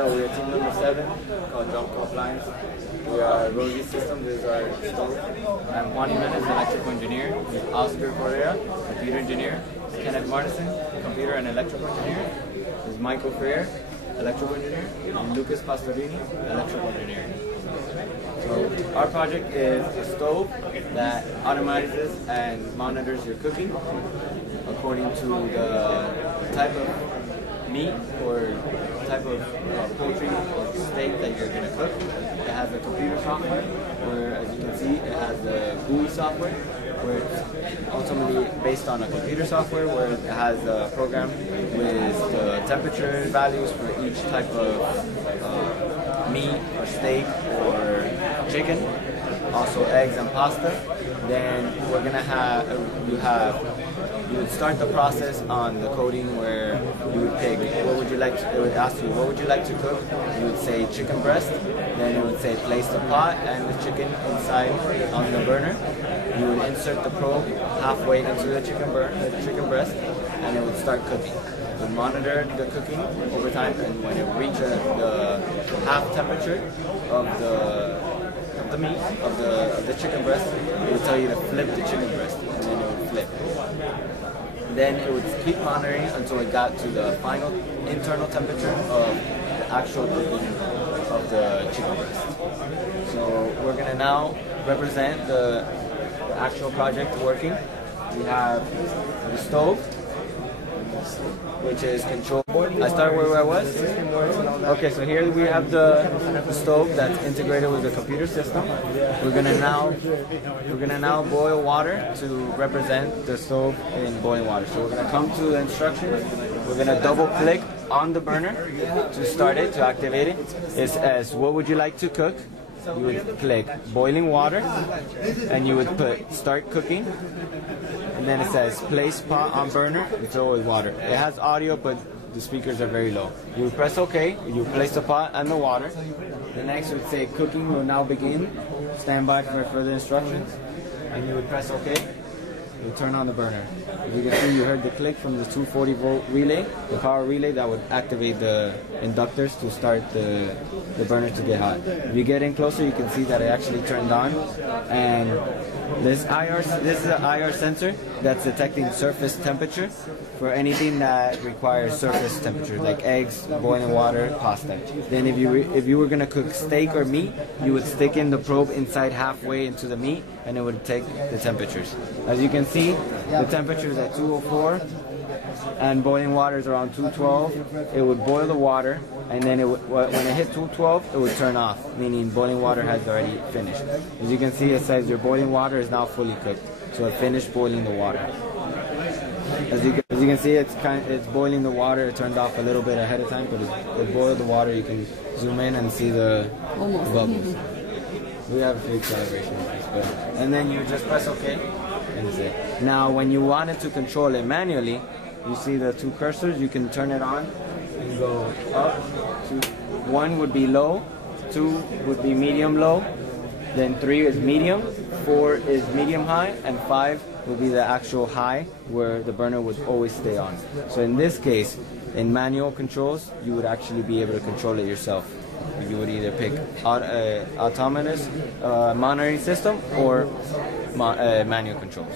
Hello, we are team number 7 called Jumco Appliance. We are Rosie Systems is our stove. I'm Juan Jimenez, electrical engineer. Oscar Correa, computer engineer. Kenneth Martison, computer and electrical engineer. This is Michael Freire, electrical engineer. And Lucas Pastorini, electrical engineer. So our project is a stove that automatizes and monitors your cooking according to the type of meat or type of poultry or steak that you're going to cook. It has a computer software where, as you can see, it has the GUI software where it's ultimately based on a computer software where it has a program with the temperature values for each type of meat or steak or chicken, also eggs and pasta. Then we're going to have, you would start the process on the coding where you would pick what would you like to, it would ask you what would you like to cook. You would say chicken breast, then it would say place the pot and the chicken inside on the burner. You would insert the probe halfway into the chicken breast, and it would start cooking. It would monitor the cooking over time, and when it reaches the half temperature of the meat of the chicken breast, it would tell you to flip the chicken breast, and then it would flip. Then it would keep monitoring until it got to the final internal temperature of the actual cooking of the chicken breast. So we're going to now represent the actual project working. We have the stove, which is controlled. I start where I was. Okay, so here we have the stove that's integrated with the computer system. We're gonna now boil water to represent the stove in boiling water. So we're gonna come to the instructions. We're gonna double click on the burner to start it, to activate it. It says, what would you like to cook? You would click boiling water, and you would put start cooking. And then it says place pot on burner and throw with water. It has audio, but the speakers are very low. You would press OK, you place the pot and the water. The next would say cooking will now begin. Stand by for further instructions. And you would press OK. You would turn on the burner. As you can see, you heard the click from the 240 volt relay, the power relay that would activate the inductors to start the burner to get hot. If you get in closer, you can see that it actually turned on. And this is an IR sensor that's detecting surface temperature for anything that requires surface temperature, like eggs, boiling water, pasta. Then if you were going to cook steak or meat, you would stick in the probe inside halfway into the meat, and it would take the temperatures. As you can see, the temperature is at 204, and boiling water is around 212. It would boil the water, and then when it hit 212, it would turn off, meaning boiling water has already finished. As you can see, it says your boiling water is now fully cooked, so it finished boiling the water. As you can see, it's boiling the water. It turned off a little bit ahead of time, but it boiled the water. You can zoom in and see the bubbles. We have a few calibrations, and then you just press OK, and that's it. Now, when you wanted to control it manually, you see the two cursors. You can turn it on and go up. 1 would be low, 2 would be medium low, then 3 is medium, 4 is medium high, and 5 would be the actual high where the burner would always stay on. So in this case, in manual controls, you would actually be able to control it yourself. You would either pick autonomous monitoring system or manual controls.